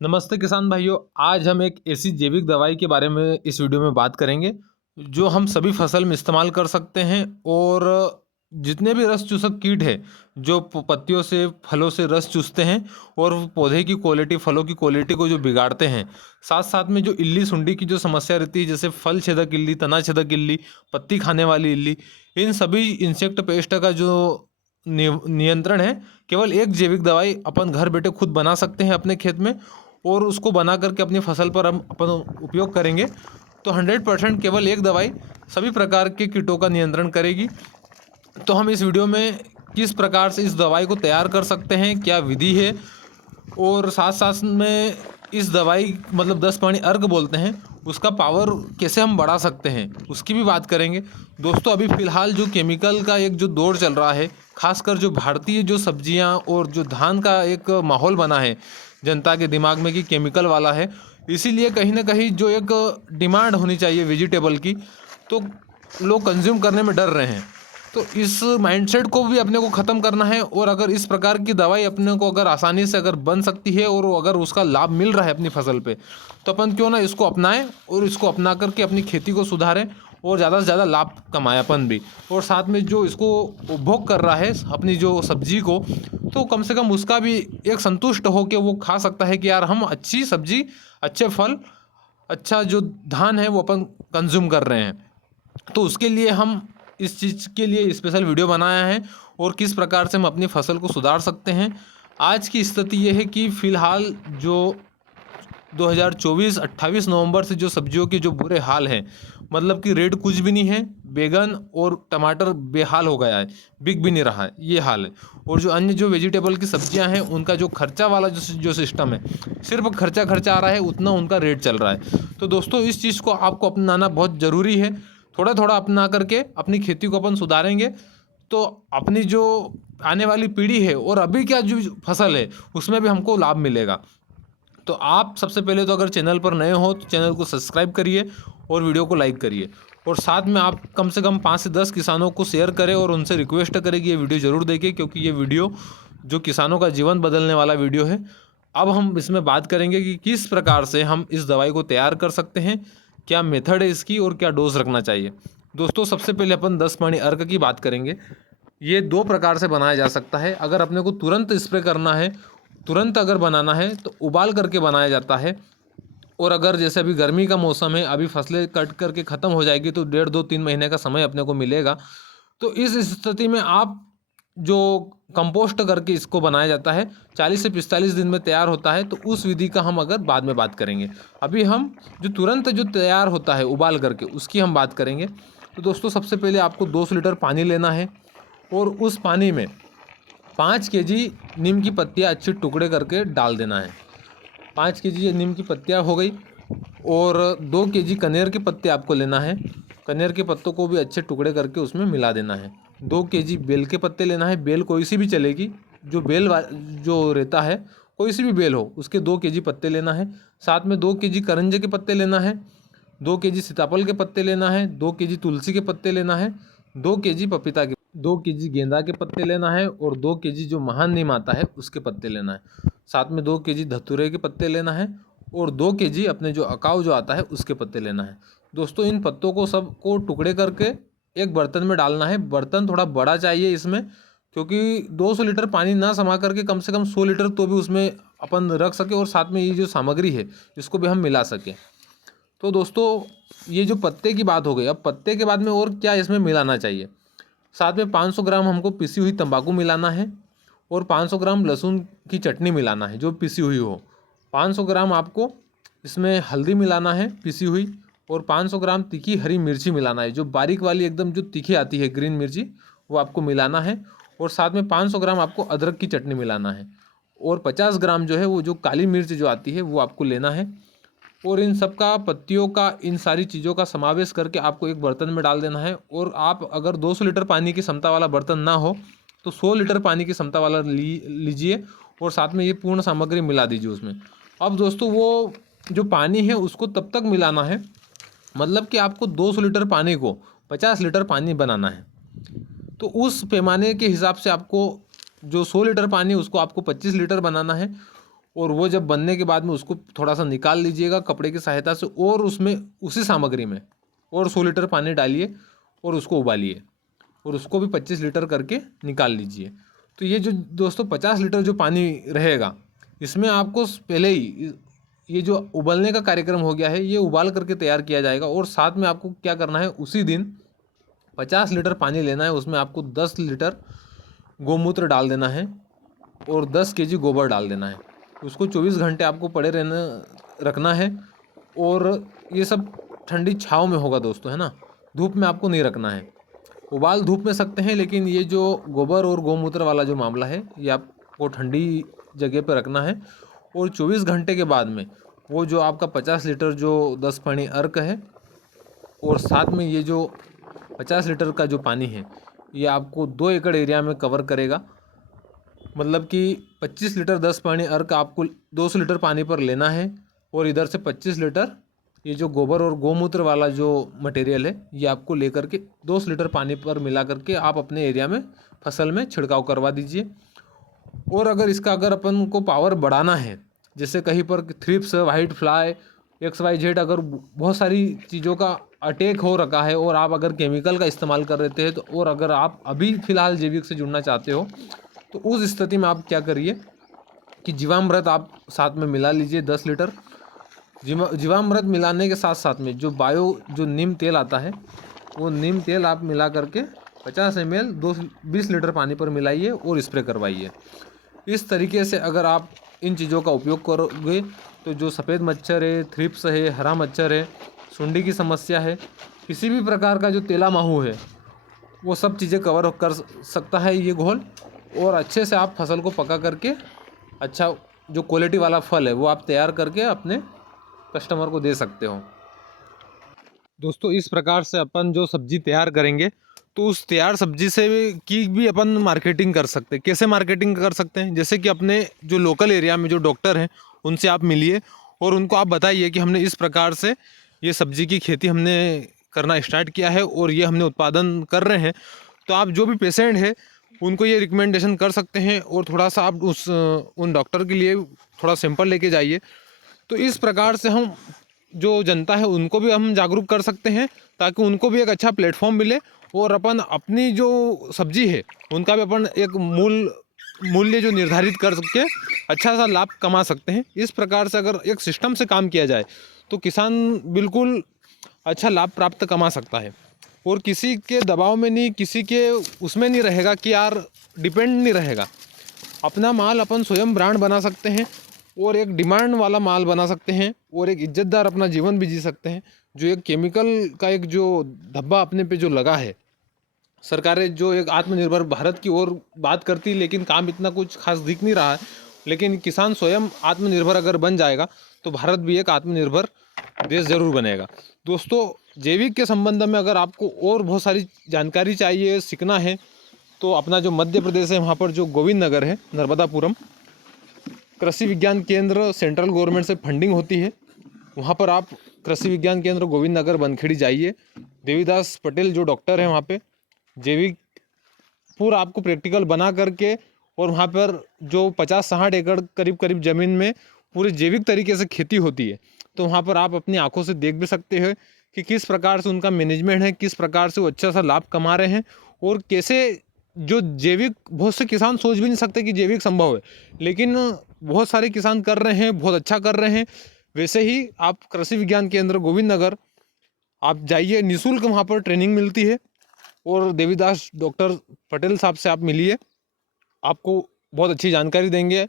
नमस्ते किसान भाइयों। आज हम एक ऐसी जैविक दवाई के बारे में इस वीडियो में बात करेंगे जो हम सभी फसल में इस्तेमाल कर सकते हैं। और जितने भी रस चूसक कीट है जो पत्तियों से फलों से रस चूसते हैं और वो पौधे की क्वालिटी फलों की क्वालिटी को जो बिगाड़ते हैं, साथ साथ में जो इल्ली सुंडी की जो समस्या रहती है जैसे फल छेदक इल्ली, तना छेदक इल्ली, पत्ती खाने वाली इल्ली, इन सभी इंसेक्ट पेस्ट का जो नियंत्रण है केवल एक जैविक दवाई अपन घर बैठे खुद बना सकते हैं अपने खेत में। और उसको बना करके अपनी फसल पर हम अपन उपयोग करेंगे तो 100% केवल एक दवाई सभी प्रकार के कीटों का नियंत्रण करेगी। तो हम इस वीडियो में किस प्रकार से इस दवाई को तैयार कर सकते हैं, क्या विधि है, और साथ साथ में इस दवाई मतलब 10 पानी अर्क बोलते हैं उसका पावर कैसे हम बढ़ा सकते हैं उसकी भी बात करेंगे। दोस्तों, अभी फ़िलहाल जो केमिकल का एक जो दौर चल रहा है, खासकर जो भारतीय जो सब्जियां और जो धान का एक माहौल बना है जनता के दिमाग में कि केमिकल वाला है, इसीलिए कहीं ना कहीं जो एक डिमांड होनी चाहिए वेजिटेबल की, तो लोग कंज्यूम करने में डर रहे हैं। तो इस माइंडसेट को भी अपने को ख़त्म करना है। और अगर इस प्रकार की दवाई अपने को अगर आसानी से अगर बन सकती है और अगर उसका लाभ मिल रहा है अपनी फसल पे, तो अपन क्यों ना इसको अपनाएं और इसको अपना करके अपनी खेती को सुधारें और ज़्यादा से ज़्यादा लाभ कमाएं अपन भी। और साथ में जो इसको उपभोग कर रहा है अपनी जो सब्जी को, तो कम से कम उसका भी एक संतुष्ट हो के वो खा सकता है कि यार हम अच्छी सब्जी, अच्छे फल, अच्छा जो धान है वो अपन कंज्यूम कर रहे हैं। तो उसके लिए हम इस चीज़ के लिए स्पेशल वीडियो बनाया है और किस प्रकार से हम अपनी फसल को सुधार सकते हैं। आज की स्थिति ये है कि फ़िलहाल जो 2024 28 नवंबर से जो सब्जियों के जो बुरे हाल हैं, मतलब कि रेट कुछ भी नहीं है, बैगन और टमाटर बेहाल हो गया है, बिक भी नहीं रहा है, ये हाल है। और जो अन्य जो वेजिटेबल की सब्जियां हैं उनका जो खर्चा वाला जो सिस्टम है, सिर्फ खर्चा खर्चा आ रहा है, उतना उनका रेट चल रहा है। तो दोस्तों, इस चीज़ को आपको अपनाना बहुत ज़रूरी है। थोड़ा थोड़ा अपना करके अपनी खेती को अपन सुधारेंगे तो अपनी जो आने वाली पीढ़ी है और अभी क्या जो फसल है उसमें भी हमको लाभ मिलेगा। तो आप सबसे पहले तो अगर चैनल पर नए हो तो चैनल को सब्सक्राइब करिए और वीडियो को लाइक करिए। और साथ में आप कम से कम 5 से 10 किसानों को शेयर करें और उनसे रिक्वेस्ट करें कि ये वीडियो ज़रूर देखें, क्योंकि ये वीडियो जो किसानों का जीवन बदलने वाला वीडियो है। अब हम इसमें बात करेंगे कि किस प्रकार से हम इस दवाई को तैयार कर सकते हैं, क्या मेथड है इसकी और क्या डोज रखना चाहिए। दोस्तों, सबसे पहले अपन 10 पानी अर्क की बात करेंगे। ये दो प्रकार से बनाया जा सकता है। अगर अपने को तुरंत स्प्रे करना है, तुरंत अगर बनाना है तो उबाल करके बनाया जाता है। और अगर जैसे अभी गर्मी का मौसम है, अभी फसलें कट करके ख़त्म हो जाएगी तो 1.5 2 3 महीने का समय अपने को मिलेगा। तो इस स्थिति में आप जो कंपोस्ट करके इसको बनाया जाता है, 40 से 45 दिन में तैयार होता है। तो उस विधि का हम अगर बाद में बात करेंगे। अभी हम जो तुरंत जो तैयार होता है उबाल करके उसकी हम बात करेंगे। तो दोस्तों, सबसे पहले आपको 200 लीटर पानी लेना है और उस पानी में 5 kg नीम की पत्तियाँ अच्छे टुकड़े करके डाल देना है। 5 kg नीम की पत्तियाँ हो गई। और 2 kg कनेर के पत्ते आपको लेना है। कनेर के पत्तों को भी अच्छे टुकड़े करके उसमें मिला देना है। 2 kg बेल के पत्ते लेना है, बेल कोई सी भी चलेगी, जो जो रहता है कोई सी भी बेल हो उसके 2 kg पत्ते लेना है। साथ में 2 kg करंजे के पत्ते लेना है, 2 kg सीताफल के पत्ते लेना है, 2 kg तुलसी के पत्ते लेना है, 2 kg पपीता के, 2 kg गेंदा के पत्ते लेना है और 2 kg जो महान नीम आता है उसके पत्ते लेना है। साथ में 2 kg धतूरे के पत्ते लेना है और 2 kg अपने जो अकाव जो आता है उसके पत्ते लेना है। दोस्तों, इन पत्तों को सबको टुकड़े करके एक बर्तन में डालना है। बर्तन थोड़ा बड़ा चाहिए इसमें, क्योंकि 200 लीटर पानी ना समा करके कम से कम 100 लीटर तो भी उसमें अपन रख सके और साथ में ये जो सामग्री है इसको भी हम मिला सकें। तो दोस्तों, ये जो पत्ते की बात हो गई। अब पत्ते के बाद में और क्या इसमें मिलाना चाहिए। साथ में 500 ग्राम हमको पिसी हुई तंबाकू मिलाना है और 500 ग्राम लहसुन की चटनी मिलाना है जो पिसी हुई हो। 500 ग्राम आपको इसमें हल्दी मिलाना है पिसी हुई और 500 ग्राम तीखी हरी मिर्ची मिलाना है, जो बारीक वाली एकदम जो तीखी आती है ग्रीन मिर्ची, वो आपको मिलाना है। और साथ में 500 ग्राम आपको अदरक की चटनी मिलाना है और 50 ग्राम जो है वो जो काली मिर्च जो आती है वो आपको लेना है। और इन सब का पत्तियों का, इन सारी चीज़ों का समावेश करके आपको एक बर्तन में डाल देना है। और आप अगर 200 लीटर पानी की क्षमता वाला बर्तन ना हो तो 100 लीटर पानी की क्षमता वाला लीजिए और साथ में ये पूर्ण सामग्री मिला दीजिए उसमें। अब दोस्तों, वो जो पानी है उसको तब तक मिलाना है, मतलब कि आपको 200 लीटर पानी को 50 लीटर पानी बनाना है। तो उस पैमाने के हिसाब से आपको जो 100 लीटर पानी उसको आपको 25 लीटर बनाना है। और वो जब बनने के बाद में उसको थोड़ा सा निकाल लीजिएगा कपड़े की सहायता से, और उसमें उसी सामग्री में और 100 लीटर पानी डालिए और उसको उबालिए, और उसको भी 25 लीटर करके निकाल लीजिए। तो ये जो दोस्तों 50 लीटर जो पानी रहेगा, इसमें आपको पहले ही ये जो उबलने का कार्यक्रम हो गया है ये उबाल करके तैयार किया जाएगा। और साथ में आपको क्या करना है, उसी दिन 50 लीटर पानी लेना है, उसमें आपको 10 लीटर गोमूत्र डाल देना है और 10 केजी गोबर डाल देना है। उसको 24 घंटे आपको पड़े रखना है। और ये सब ठंडी छाँव में होगा दोस्तों, है ना, धूप में आपको नहीं रखना है। उबाल धूप में सकते हैं, लेकिन ये जो गोबर और गोमूत्र वाला जो मामला है ये आपको ठंडी जगह पर रखना है। और 24 घंटे के बाद में वो जो आपका 50 लीटर जो 10 पानी अर्क है, और साथ में ये जो 50 लीटर का जो पानी है ये आपको 2 एकड़ एरिया में कवर करेगा। मतलब कि 25 लीटर 10 पानी अर्क आपको 200 लीटर पानी पर लेना है, और इधर से 25 लीटर ये जो गोबर और गोमूत्र वाला जो मटेरियल है ये आपको लेकर के 200 लीटर पानी पर मिला करके आप अपने एरिया में फसल में छिड़काव करवा दीजिए। और अगर अपन को पावर बढ़ाना है, जैसे कहीं पर थ्रिप्स, वाइट फ्लाई, XYZ, अगर बहुत सारी चीज़ों का अटैक हो रखा है और आप अगर केमिकल का इस्तेमाल कर रहे थे, तो और अगर आप अभी फ़िलहाल जैविक से जुड़ना चाहते हो, तो उस स्थिति में आप क्या करिए कि जीवामृत आप साथ में मिला लीजिए 10 लीटर। जीवामृत मिलाने के साथ साथ में जो नीम तेल आता है, वो नीम तेल आप मिला करके 50 ml 20 लीटर पानी पर मिलाइए और स्प्रे करवाइए। इस तरीके से अगर आप इन चीज़ों का उपयोग करोगे तो जो सफ़ेद मच्छर है, थ्रिप्स है, हरा मच्छर है, सुंडी की समस्या है, किसी भी प्रकार का जो तेला माहू है, वो सब चीज़ें कवर कर सकता है ये घोल। और अच्छे से आप फसल को पका करके अच्छा जो क्वालिटी वाला फल है वो आप तैयार करके अपने कस्टमर को दे सकते हो। दोस्तों इस प्रकार से अपन जो सब्जी तैयार करेंगे तो उस तैयार सब्जी से भी अपन मार्केटिंग कर सकते हैं। कैसे मार्केटिंग कर सकते हैं? जैसे कि अपने जो लोकल एरिया में जो डॉक्टर हैं उनसे आप मिलिए और उनको आप बताइए कि हमने इस प्रकार से ये सब्जी की खेती हमने करना स्टार्ट किया है और ये हमने उत्पादन कर रहे हैं। तो आप जो भी पेशेंट है उनको ये रिकमेंडेशन कर सकते हैं और थोड़ा सा आप उन डॉक्टर के लिए थोड़ा सैंपल लेके जाइए। तो इस प्रकार से हम जो जनता है उनको भी हम जागरूक कर सकते हैं, ताकि उनको भी एक अच्छा प्लेटफॉर्म मिले और अपन अपनी जो सब्जी है उनका भी अपन एक मूल्य जो निर्धारित कर के अच्छा सा लाभ कमा सकते हैं। इस प्रकार से अगर एक सिस्टम से काम किया जाए तो किसान बिल्कुल अच्छा लाभ प्राप्त कमा सकता है और किसी के दबाव में नहीं, किसी के उसमें नहीं रहेगा कि यार डिपेंड नहीं रहेगा। अपना माल अपन स्वयं ब्रांड बना सकते हैं और एक डिमांड वाला माल बना सकते हैं और एक इज्जतदार अपना जीवन भी जी सकते हैं। जो एक केमिकल का एक जो धब्बा अपने पे जो लगा है, सरकारें जो एक आत्मनिर्भर भारत की ओर बात करती, लेकिन काम इतना कुछ खास दिख नहीं रहा है। लेकिन किसान स्वयं आत्मनिर्भर अगर बन जाएगा तो भारत भी एक आत्मनिर्भर देश जरूर बनेगा। दोस्तों जैविक के संबंध में अगर आपको और बहुत सारी जानकारी चाहिए, सीखना है, तो अपना जो मध्य प्रदेश है वहाँ पर जो गोविंद नगर है, नर्मदापुरम कृषि विज्ञान केंद्र सेंट्रल गवर्नमेंट से फंडिंग होती है, वहाँ पर आप कृषि विज्ञान केंद्र गोविंद नगर बनखेड़ी जाइए। देवीदास पटेल जो डॉक्टर हैं वहाँ पे जैविक पूरा आपको प्रैक्टिकल बना करके, और वहाँ पर जो 50-60 एकड़ करीब ज़मीन में पूरे जैविक तरीके से खेती होती है। तो वहाँ पर आप अपनी आंखों से देख भी सकते हैं कि किस प्रकार से उनका मैनेजमेंट है, किस प्रकार से वो अच्छा सा लाभ कमा रहे हैं और कैसे जो जैविक, बहुत से किसान सोच भी नहीं सकते कि जैविक संभव है, लेकिन बहुत सारे किसान कर रहे हैं, बहुत अच्छा कर रहे हैं। वैसे ही आप कृषि विज्ञान केंद्र गोविंद नगर आप जाइए, निःशुल्क वहाँ पर ट्रेनिंग मिलती है और देवीदास डॉक्टर पटेल साहब से आप मिलिए, आपको बहुत अच्छी जानकारी देंगे।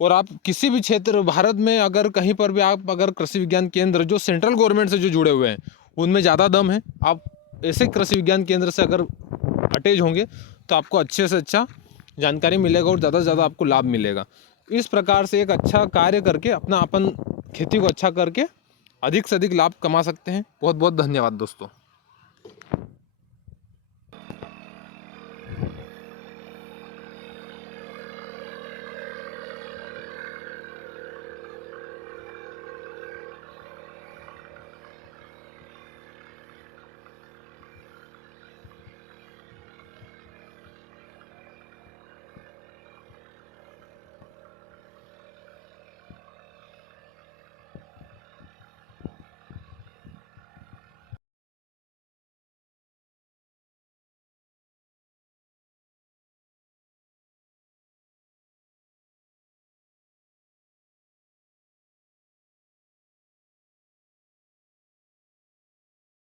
और आप किसी भी क्षेत्र भारत में अगर कहीं पर भी आप अगर कृषि विज्ञान केंद्र जो सेंट्रल गवर्नमेंट से जो जुड़े हुए हैं उनमें ज़्यादा दम है, आप ऐसे कृषि विज्ञान केंद्र से अगर अटैच होंगे तो आपको अच्छे से अच्छा जानकारी मिलेगा और ज़्यादा से ज़्यादा आपको लाभ मिलेगा। इस प्रकार से एक अच्छा कार्य करके अपना अपन खेती को अच्छा करके अधिक से अधिक लाभ कमा सकते हैं। बहुत बहुत धन्यवाद दोस्तों।